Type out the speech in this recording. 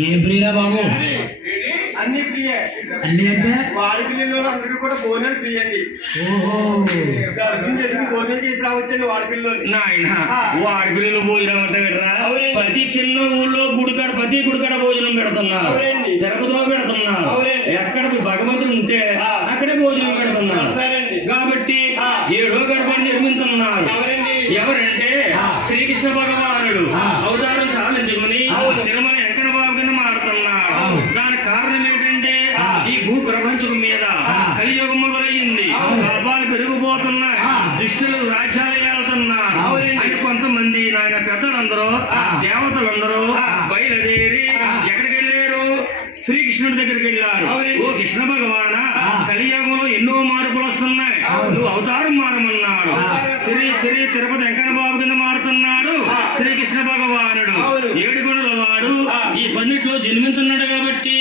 ఏం ఫ్రీరా బాబు? అన్ని ఫ్రీయే. అన్ని అంటే వాడి పిల్లలు అందరికీ కూడా భోజనం ఫ్రీ అండి. ఓహో, దర్శనం చేసుకుని భోజనం చేసి రావచ్చండి వాడి పిల్లలు. నాయన వాడి పిల్లలు భోజనం అంటే పెట్టరా? ప్రతి చిన్న ఊళ్ళో గుడికాడ ప్రతి గుడికాడ భోజనం పెడుతున్నారు. తిరుపతిలో పెడుతున్నారు. ఎక్కడ భగవంతుడు ఉంటే అక్కడే భోజనం పెడుతున్నారు. కాబట్టి 7వ గర్భాన్ని నిర్మిస్తున్నారు. ఎవరంటే శ్రీకృష్ణ భగవానుడు అవతారం సాధించుకుని తిరుమల వెంకట బాబు కింద మారుతున్నాడు. దానికి కారణం ఏంటంటే ఈ భూ ప్రపంచం మీద కలియుగం మొదలయ్యింది. పాపాలు పెరిగిపోతున్నాయి. దుష్టులు రాజ్యాలు వెళ్తున్నారు అని కొంతమంది నాయన పెద్దలందరూ దేవతలందరూ బయలుదేరి ఎక్కడికి వెళ్ళారు? శ్రీకృష్ణుడి దగ్గరికి వెళ్ళారు. ఓ కృష్ణ భగవాన, కలియుగంలో ఎన్నో మార్పులు వస్తున్నాయి, నువ్వు అవతారం మారమన్నాడు. శ్రీ తిరుపతి వెంకట బాబు కింద మారుతున్నాడు శ్రీకృష్ణ భగవానుడు. 7 గుణల వాడు ఈ పన్నిట్లో జన్మించున్నాడు కాబట్టి